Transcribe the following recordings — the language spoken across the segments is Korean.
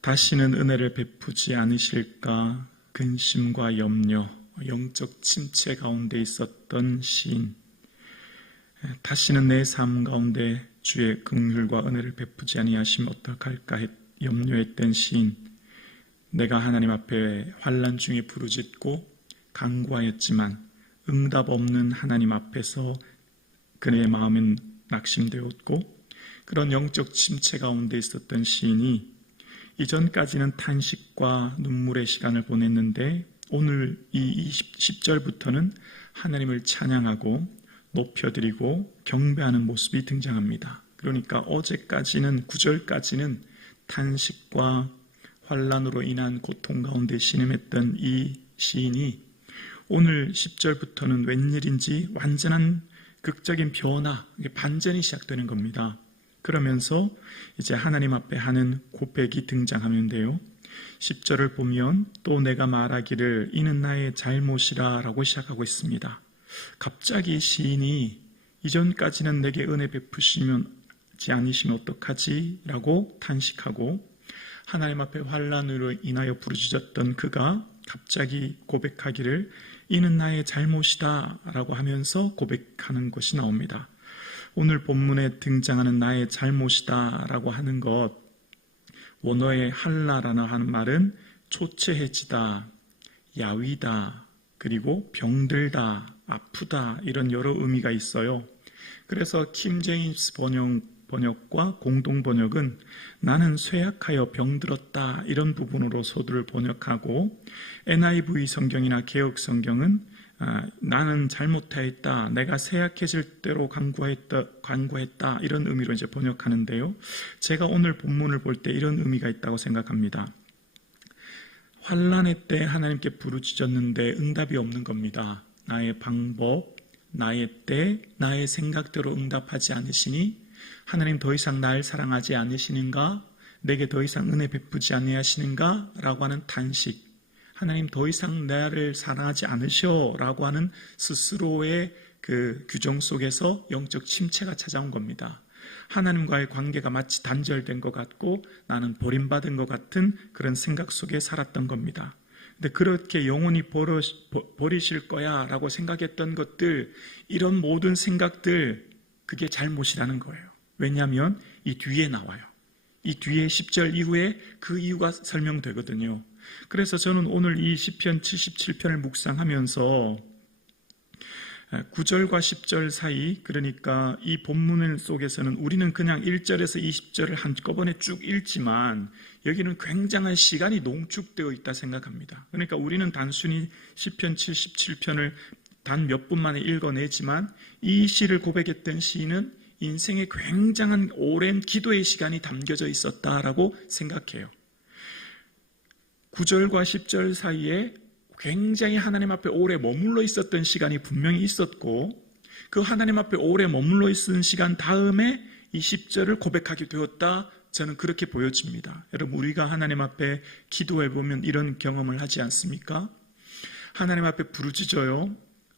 다시는 은혜를 베푸지 않으실까 근심과 염려, 영적 침체 가운데 있었던 시인. 다시는 내 삶 가운데 주의 긍휼과 은혜를 베푸지 아니하시면 어떡할까 염려했던 시인. 내가 하나님 앞에 환난 중에 부르짖고 간구하였지만 응답 없는 하나님 앞에서 그의 마음은 낙심되었고, 그런 영적 침체 가운데 있었던 시인이 이전까지는 탄식과 눈물의 시간을 보냈는데 오늘 이 10절부터는 하나님을 찬양하고 높여드리고 경배하는 모습이 등장합니다. 그러니까 어제까지는 9절까지는 탄식과 환난으로 인한 고통 가운데 신음했던 이 시인이 오늘 10절부터는 웬일인지 완전한 극적인 변화, 반전이 시작되는 겁니다. 그러면서 이제 하나님 앞에 하는 고백이 등장하는데요. 10절을 보면 또 내가 말하기를 이는 나의 잘못이라 라고 시작하고 있습니다. 갑자기 시인이 이전까지는 내게 은혜 베푸시지 않으시면 어떡하지? 라고 탄식하고 하나님 앞에 환난으로 인하여 부르짖었던 그가 갑자기 고백하기를 이는 나의 잘못이다 라고 하면서 고백하는 것이 나옵니다. 오늘 본문에 등장하는 나의 잘못이다 라고 하는 것, 원어의 할라라나 하는 말은 초췌해지다, 야위다, 그리고 병들다, 아프다 이런 여러 의미가 있어요. 그래서 킴 제임스 번역과 공동 번역은 나는 쇠약하여 병들었다 이런 부분으로 소두를 번역하고, NIV 성경이나 개역 성경은 나는 잘못하였다, 내가 쇠약해질 대로 간구했다 이런 의미로 이제 번역하는데요. 제가 오늘 본문을 볼 때 이런 의미가 있다고 생각합니다. 환난의 때 하나님께 부르짖었는데 응답이 없는 겁니다. 나의 방법, 나의 때, 나의 생각대로 응답하지 않으시니 하나님 더 이상 날 사랑하지 않으시는가? 내게 더 이상 은혜 베푸지 아니하시는가? 라고 하는 탄식. 하나님 더 이상 나를 사랑하지 않으셔 라고 하는 스스로의 그 규정 속에서 영적 침체가 찾아온 겁니다. 하나님과의 관계가 마치 단절된 것 같고 나는 버림받은 것 같은 그런 생각 속에 살았던 겁니다. 근데 그렇게 영원히 버리실 거야 라고 생각했던 것들, 이런 모든 생각들, 그게 잘못이라는 거예요. 왜냐하면 이 뒤에 나와요. 이 뒤에 10절 이후에 그 이유가 설명되거든요. 그래서 저는 오늘 이 시편 77편을 묵상하면서 9절과 10절 사이, 그러니까 이 본문 속에서는 우리는 그냥 1절에서 20절을 한꺼번에 쭉 읽지만 여기는 굉장한 시간이 농축되어 있다 생각합니다. 그러니까 우리는 단순히 시편 77편을 단 몇 분 만에 읽어내지만 이 시를 고백했던 시인은 인생에 굉장한 오랜 기도의 시간이 담겨져 있었다라고 생각해요. 9절과 10절 사이에 굉장히 하나님 앞에 오래 머물러 있었던 시간이 분명히 있었고, 그 하나님 앞에 오래 머물러 있은 시간 다음에 이 10절을 고백하게 되었다, 저는 그렇게 보여집니다. 여러분, 우리가 하나님 앞에 기도해보면 이런 경험을 하지 않습니까? 하나님 앞에 부르짖어요.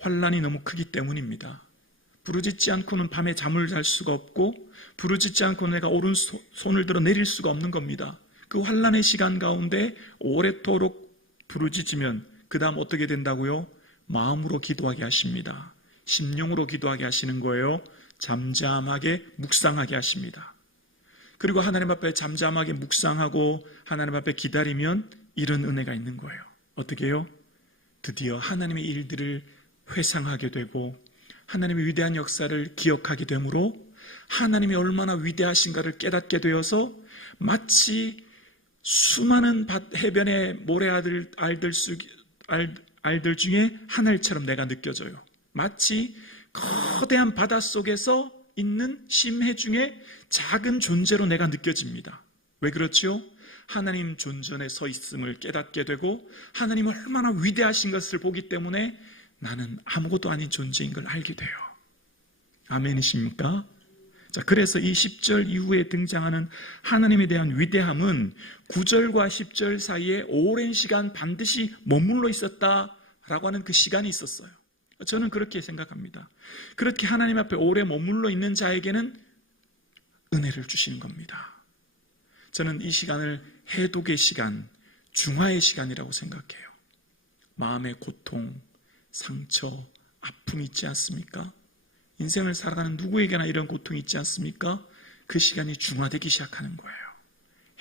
환난이 너무 크기 때문입니다. 부르짖지 않고는 밤에 잠을 잘 수가 없고, 부르짖지 않고 내가 오른손을 들어 내릴 수가 없는 겁니다. 그 환난의 시간 가운데 오랫도록 부르짖으면 그 다음 어떻게 된다고요? 마음으로 기도하게 하십니다. 심령으로 기도하게 하시는 거예요. 잠잠하게 묵상하게 하십니다. 그리고 하나님 앞에 잠잠하게 묵상하고 하나님 앞에 기다리면 이런 은혜가 있는 거예요. 어떻게 해요? 드디어 하나님의 일들을 회상하게 되고 하나님의 위대한 역사를 기억하게 되므로 하나님이 얼마나 위대하신가를 깨닫게 되어서 마치 수많은 해변의 모래알들 중에 하나처럼 내가 느껴져요. 마치 거대한 바닷속에서 있는 심해 중에 작은 존재로 내가 느껴집니다. 왜 그렇죠? 하나님 존전에 서 있음을 깨닫게 되고 하나님은 얼마나 위대하신 것을 보기 때문에 나는 아무것도 아닌 존재인 걸 알게 돼요. 아멘이십니까? 자, 그래서 이 10절 이후에 등장하는 하나님에 대한 위대함은 9절과 10절 사이에 오랜 시간 반드시 머물러 있었다라고 하는 그 시간이 있었어요. 저는 그렇게 생각합니다. 그렇게 하나님 앞에 오래 머물러 있는 자에게는 은혜를 주시는 겁니다. 저는 이 시간을 해독의 시간, 중화의 시간이라고 생각해요. 마음의 고통, 상처, 아픔이 있지 않습니까? 인생을 살아가는 누구에게나 이런 고통이 있지 않습니까? 그 시간이 중화되기 시작하는 거예요.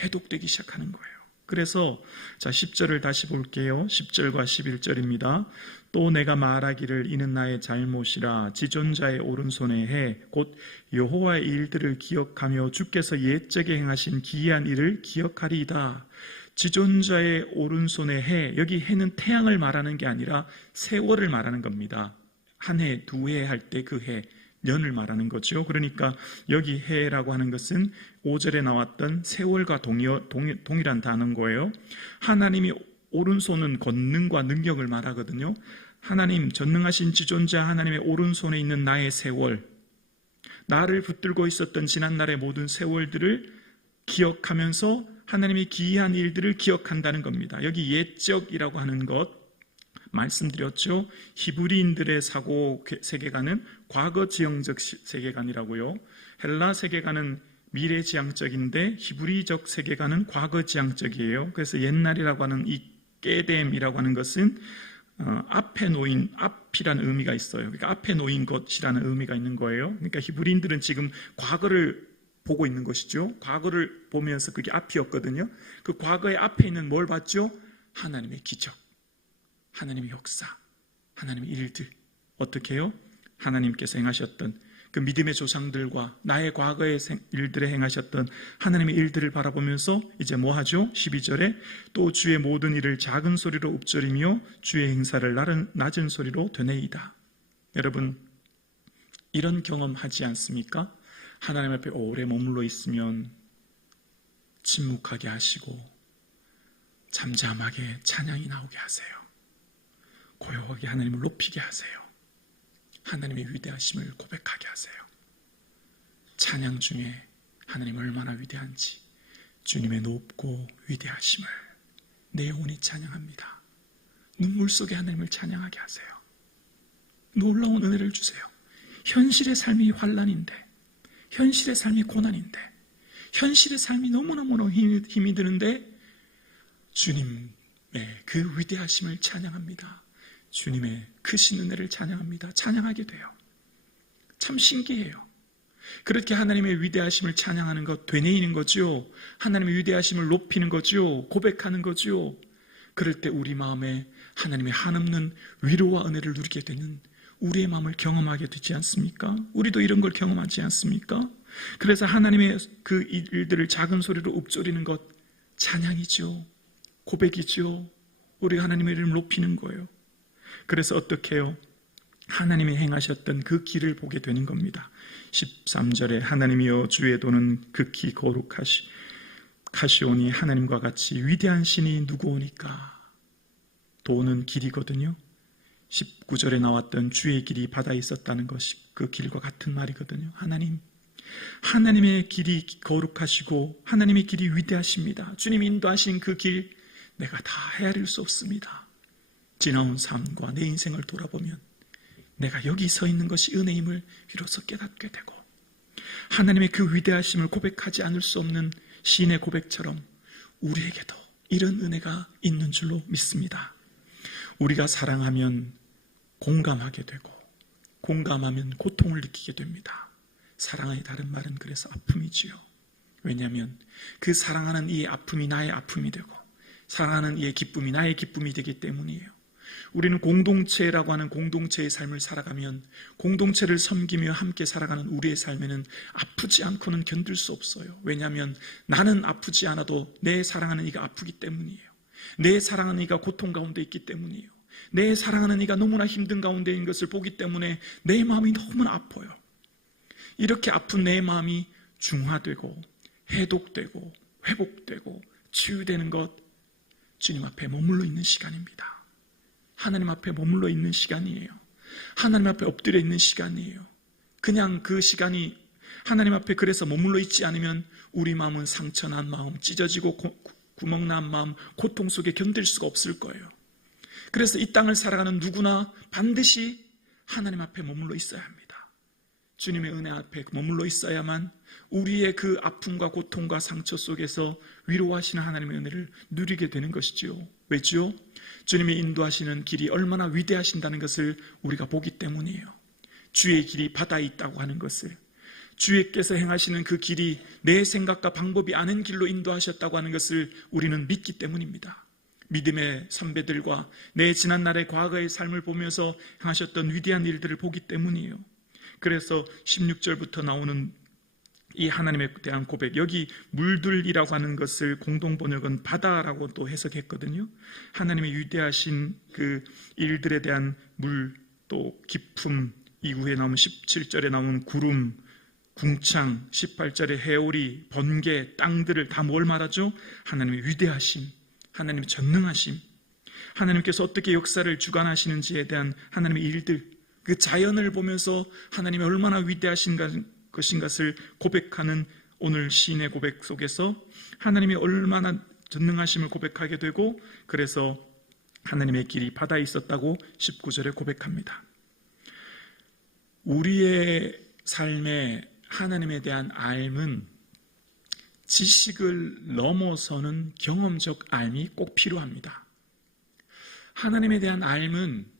해독되기 시작하는 거예요. 그래서 10절을 다시 볼게요. 10절과 11절입니다. 또 내가 말하기를 이는 나의 잘못이라 지존자의 오른손에 해 곧 여호와의 일들을 기억하며 주께서 옛적에 행하신 기이한 일을 기억하리이다. 지존자의 오른손에 해, 여기 해는 태양을 말하는 게 아니라 세월을 말하는 겁니다. 한 해, 두 해 할 때 그 해, 년을 말하는 거죠. 그러니까 여기 해라고 하는 것은 5절에 나왔던 세월과 동일한 단어인 거예요. 하나님이 오른손은 권능과 능력을 말하거든요. 하나님, 전능하신 지존자 하나님의 오른손에 있는 나의 세월, 나를 붙들고 있었던 지난날의 모든 세월들을 기억하면서 하나님의 기이한 일들을 기억한다는 겁니다. 여기 옛적이라고 하는 것 말씀드렸죠. 히브리인들의 사고 세계관은 과거 지형적 세계관이라고요. 헬라 세계관은 미래지향적인데 히브리적 세계관은 과거 지향적이에요. 그래서 옛날이라고 하는 이 깨뎀이라고 하는 것은 앞에 놓인, 앞이라는 의미가 있어요. 그러니까 앞에 놓인 것이라는 의미가 있는 거예요. 그러니까 히브리인들은 지금 과거를 보고 있는 것이죠. 과거를 보면서 그게 앞이었거든요. 그 과거의 앞에 있는 뭘 봤죠? 하나님의 기적, 하나님의 역사, 하나님의 일들. 어떻게 해요? 하나님께서 행하셨던 그 믿음의 조상들과 나의 과거의 일들에 행하셨던 하나님의 일들을 바라보면서 이제 뭐 하죠? 12절에 또 주의 모든 일을 작은 소리로 읊조리며 주의 행사를 낮은 소리로 되뇌이다. 여러분, 이런 경험 하지 않습니까? 하나님 앞에 오래 머물러 있으면 침묵하게 하시고 잠잠하게 찬양이 나오게 하세요. 고요하게 하나님을 높이게 하세요. 하나님의 위대하심을 고백하게 하세요. 찬양 중에 하나님 얼마나 위대한지, 주님의 높고 위대하심을 내 영혼이 찬양합니다. 눈물 속에 하나님을 찬양하게 하세요. 놀라운 은혜를 주세요. 현실의 삶이 환난인데, 현실의 삶이 고난인데, 현실의 삶이 너무너무 힘이 드는데 주님의 그 위대하심을 찬양합니다. 주님의 크신 은혜를 찬양합니다. 찬양하게 돼요. 참 신기해요. 그렇게 하나님의 위대하심을 찬양하는 것, 되뇌이는 거죠. 하나님의 위대하심을 높이는 거죠. 고백하는 거죠. 그럴 때 우리 마음에 하나님의 한없는 위로와 은혜를 누리게 되는 우리의 마음을 경험하게 되지 않습니까? 우리도 이런 걸 경험하지 않습니까? 그래서 하나님의 그 일들을 작은 소리로 읊조리는 것, 찬양이죠. 고백이죠. 우리가 하나님의 이름을 높이는 거예요. 그래서 어떻게 해요? 하나님이 행하셨던 그 길을 보게 되는 겁니다. 13절에 하나님이여 주의 도는 극히 거룩하시오니 하나님과 같이 위대한 신이 누구오니까. 도는 길이거든요. 19절에 나왔던 주의 길이 바다에 있었다는 것이 그 길과 같은 말이거든요. 하나님의 길이 거룩하시고 하나님의 길이 위대하십니다. 주님이 인도하신 그 길 내가 다 헤아릴 수 없습니다. 지나온 삶과 내 인생을 돌아보면 내가 여기 서 있는 것이 은혜임을 비로소 깨닫게 되고, 하나님의 그 위대하심을 고백하지 않을 수 없는 시인의 고백처럼 우리에게도 이런 은혜가 있는 줄로 믿습니다. 우리가 사랑하면 공감하게 되고, 공감하면 고통을 느끼게 됩니다. 사랑의 다른 말은 그래서 아픔이지요. 왜냐하면 그 사랑하는 이의 아픔이 나의 아픔이 되고, 사랑하는 이의 기쁨이 나의 기쁨이 되기 때문이에요. 우리는 공동체라고 하는 공동체의 삶을 살아가면, 공동체를 섬기며 함께 살아가는 우리의 삶에는 아프지 않고는 견딜 수 없어요. 왜냐하면 나는 아프지 않아도 내 사랑하는 이가 아프기 때문이에요. 내 사랑하는 이가 고통 가운데 있기 때문이에요. 내 사랑하는 이가 너무나 힘든 가운데 있는 것을 보기 때문에 내 마음이 너무나 아파요. 이렇게 아픈 내 마음이 중화되고 해독되고 회복되고 치유되는 것, 주님 앞에 머물러 있는 시간입니다. 하나님 앞에 머물러 있는 시간이에요. 하나님 앞에 엎드려 있는 시간이에요. 그냥 그 시간이 하나님 앞에 그래서 머물러 있지 않으면 우리 마음은 상처난 마음, 찢어지고 구멍난 마음, 고통 속에 견딜 수가 없을 거예요. 그래서 이 땅을 살아가는 누구나 반드시 하나님 앞에 머물러 있어야 합니다. 주님의 은혜 앞에 머물러 있어야만 우리의 그 아픔과 고통과 상처 속에서 위로하시는 하나님의 은혜를 누리게 되는 것이지요. 왜지요? 주님이 인도하시는 길이 얼마나 위대하신다는 것을 우리가 보기 때문이에요. 주의 길이 바다에 있다고 하는 것을, 주께서 행하시는 그 길이 내 생각과 방법이 아닌 길로 인도하셨다고 하는 것을 우리는 믿기 때문입니다. 믿음의 선배들과 내 지난날의 과거의 삶을 보면서 행하셨던 위대한 일들을 보기 때문이에요. 그래서 16절부터 나오는 이 하나님에 대한 고백, 여기 물들이라고 하는 것을 공동번역은 바다라고 또 해석했거든요. 하나님의 위대하신 그 일들에 대한 물, 또 깊음, 이후에 나오는 17절에 나오는 구름, 궁창, 18절에 해오리, 번개, 땅들을 다 뭘 말하죠? 하나님의 위대하심, 하나님의 전능하심, 하나님께서 어떻게 역사를 주관하시는지에 대한 하나님의 일들, 그 자연을 보면서 하나님이 얼마나 위대하신 것인가를 고백하는 오늘 시인의 고백 속에서 하나님이 얼마나 전능하심을 고백하게 되고, 그래서 하나님의 길이 바다에 있었다고 19절에 고백합니다. 우리의 삶에 하나님에 대한 알은 지식을 넘어서는 경험적 알이 꼭 필요합니다. 하나님에 대한 알은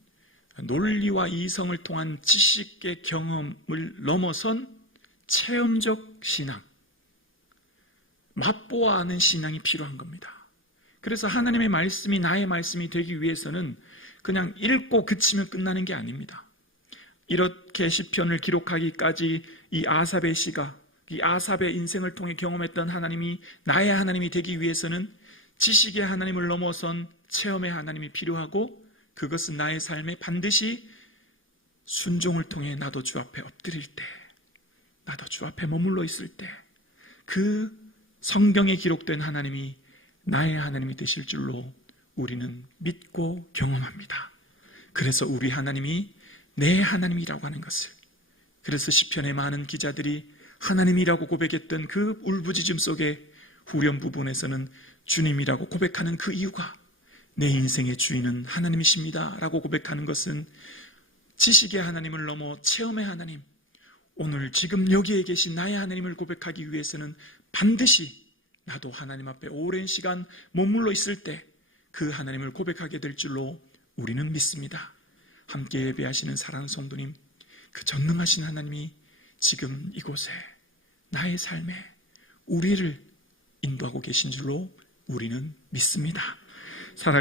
논리와 이성을 통한 지식의 경험을 넘어선 체험적 신앙, 맛보아 아는 신앙이 필요한 겁니다. 그래서 하나님의 말씀이 나의 말씀이 되기 위해서는 그냥 읽고 그치면 끝나는 게 아닙니다. 이렇게 시편을 기록하기까지 이 아삽의 시가, 이 아삽의 인생을 통해 경험했던 하나님이 나의 하나님이 되기 위해서는 지식의 하나님을 넘어선 체험의 하나님이 필요하고, 그것은 나의 삶에 반드시 순종을 통해 나도 주 앞에 엎드릴 때, 나도 주 앞에 머물러 있을 때 그 성경에 기록된 하나님이 나의 하나님이 되실 줄로 우리는 믿고 경험합니다. 그래서 우리 하나님이 내 하나님이라고 하는 것을, 그래서 시편의 많은 기자들이 하나님이라고 고백했던 그 울부짖음 속에 후렴 부분에서는 주님이라고 고백하는 그 이유가 내 인생의 주인은 하나님이십니다 라고 고백하는 것은 지식의 하나님을 넘어 체험의 하나님, 오늘 지금 여기에 계신 나의 하나님을 고백하기 위해서는 반드시 나도 하나님 앞에 오랜 시간 머물러 있을 때 그 하나님을 고백하게 될 줄로 우리는 믿습니다. 함께 예배하시는 사랑하는 성도님, 그 전능하신 하나님이 지금 이곳에 나의 삶에 우리를 인도하고 계신 줄로 우리는 믿습니다.